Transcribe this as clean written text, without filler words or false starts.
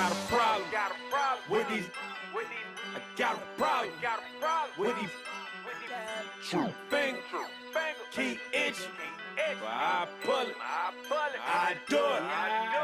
got a problem with these. I got a problem with these true fingers. Keep itching, but I pull it. I do it.